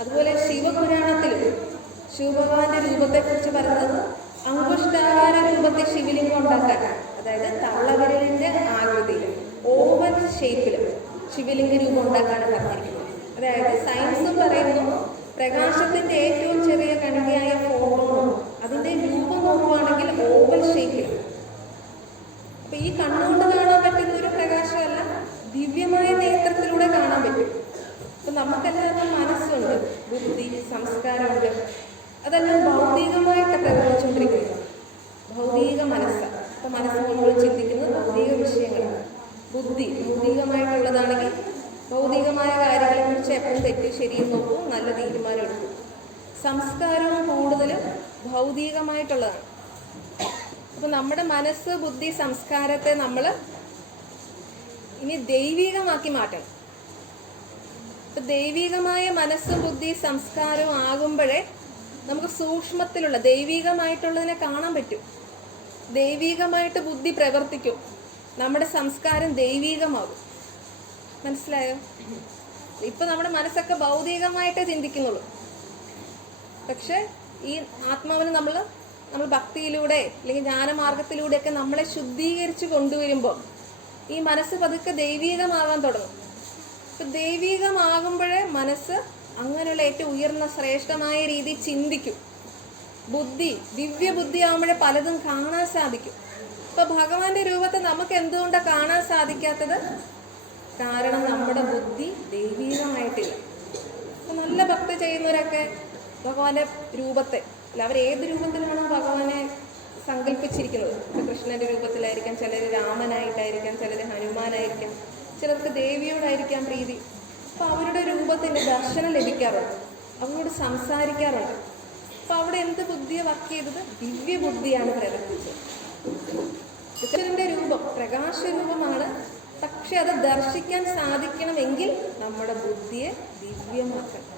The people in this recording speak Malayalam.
അതുപോലെ ശിവപുരാണത്തിലും ശിവഭഗവാന്റെ രൂപത്തെക്കുറിച്ച് പറയുന്നത് അങ്കുഷ്ടാകാര രൂപത്തിൽ ശിവലിംഗം ഉണ്ടാക്കാൻ, അതായത് തള്ളവിരലിന്റെ ആകൃതിയിൽ ഓവൽ ഷേപ്പിൽ ശിവലിംഗ രൂപം ഉണ്ടാക്കാനാണ് പറഞ്ഞിരിക്കുന്നത്. അതായത് സയൻസ് പറയുന്നു പ്രകാശത്തിന്റെ ഏറ്റവും ചെറിയ കണികയായ ഫോട്ടോൺ അതിന്റെ രൂപം നോക്കുകയാണെങ്കിൽ ഓവൽ ഷേപ്പിൽ. അപ്പൊ ഈ കണ്ണുകൊണ്ട് കാണാൻ പറ്റുന്ന ഒരു പ്രകാശമല്ല, ദിവ്യമായ നേത്രത്തിലൂടെ കാണാൻ പറ്റും. അപ്പൊ നമുക്കെല്ലാവർക്കും മനസ്സുണ്ട്, ബുദ്ധി, സംസ്കാരമുണ്ട്. അതെല്ലാം ഭൗതികമായിട്ട് പ്രവർത്തിച്ചുകൊണ്ടിരിക്കുന്നത്, ഭൗതിക മനസ്സാണ്. അപ്പൊ മനസ്സ് മുഴുവൻ ചിന്തിക്കുന്നത് ഭൗതിക വിഷയങ്ങളാണ്. ബുദ്ധി ഭൗതികമായിട്ടുള്ളതാണെങ്കിൽ ഭൗതികമായ കാര്യങ്ങളെ കുറിച്ച് എപ്പോഴും തെറ്റ് ശരിയും നോക്കും, നല്ല തീരുമാനം എടുക്കും. സംസ്കാരവും കൂടുതലും ഭൗതികമായിട്ടുള്ളതാണ്. അപ്പൊ നമ്മുടെ മനസ്സ്, ബുദ്ധി, സംസ്കാരത്തെ നമ്മൾ ഇനി ദൈവികമാക്കി മാറ്റണം. അപ്പൊ ദൈവികമായ മനസ്സും ബുദ്ധി സംസ്കാരവും ആകുമ്പോഴേ നമുക്ക് സൂക്ഷ്മത്തിലുള്ള ദൈവികമായിട്ടുള്ളതിനെ കാണാൻ പറ്റും. ദൈവികമായിട്ട് ബുദ്ധി പ്രവർത്തിക്കും, നമ്മുടെ സംസ്കാരം ദൈവികമാകും. മനസ്സിലായോ? ഇപ്പൊ നമ്മുടെ മനസ്സൊക്കെ ഭൗതികമായിട്ടേ ചിന്തിക്കുന്നുള്ളൂ. പക്ഷെ ഈ ആത്മാവിന് നമ്മൾ ഭക്തിയിലൂടെ അല്ലെങ്കിൽ ജ്ഞാനമാർഗത്തിലൂടെയൊക്കെ നമ്മളെ ശുദ്ധീകരിച്ച് കൊണ്ടുവരുമ്പോൾ ഈ മനസ്സ് പതുക്കെ ദൈവികമാകാൻ തുടങ്ങും. ഇപ്പൊ ദൈവികമാകുമ്പോഴേ മനസ്സ് അങ്ങനെയുള്ള ഏറ്റവും ഉയർന്ന ശ്രേഷ്ഠമായ രീതിയിൽ ചിന്തിക്കും. ബുദ്ധി ദിവ്യ ബുദ്ധി ആകുമ്പോഴേ പലതും കാണാൻ സാധിക്കും. ഇപ്പൊ ഭഗവാന്റെ രൂപത്തെ നമുക്ക് എന്തുകൊണ്ടാണ് കാണാൻ സാധിക്കാത്തത്? കാരണം നമ്മുടെ ബുദ്ധി ദൈവികമായിട്ടില്ല. അപ്പൊ നല്ല ഭക്തി ചെയ്യുന്നവരൊക്കെ ഭഗവാന്റെ രൂപത്തെ അല്ല, അവർ ഏത് രൂപത്തിലാണോ ഭഗവാനെ സങ്കല്പിച്ചിരിക്കുന്നത്, ഇപ്പൊ കൃഷ്ണന്റെ രൂപത്തിലായിരിക്കാം, ചിലർ രാമനായിട്ടായിരിക്കാം, ചിലർ ഹനുമാനായിരിക്കാം, ചിലർക്ക് ദേവിയോടായിരിക്കാം പ്രീതി. അപ്പൊ അവരുടെ രൂപത്തിന്റെ ദർശനം ലഭിക്കാറുണ്ട്, അവരോട് സംസാരിക്കാറുണ്ട്. അപ്പൊ അവിടെ എന്ത് ബുദ്ധിയെ വർക്ക് ചെയ്തത്? ദിവ്യ ബുദ്ധിയാണ് പ്രവർത്തിച്ചത്. കൃഷ്ണന്റെ രൂപം പ്രകാശരൂപമാണ്. പക്ഷെ അത് ദർശിക്കാൻ സാധിക്കണമെങ്കിൽ നമ്മുടെ ബുദ്ധിയെ ദിവ്യമാക്കണം.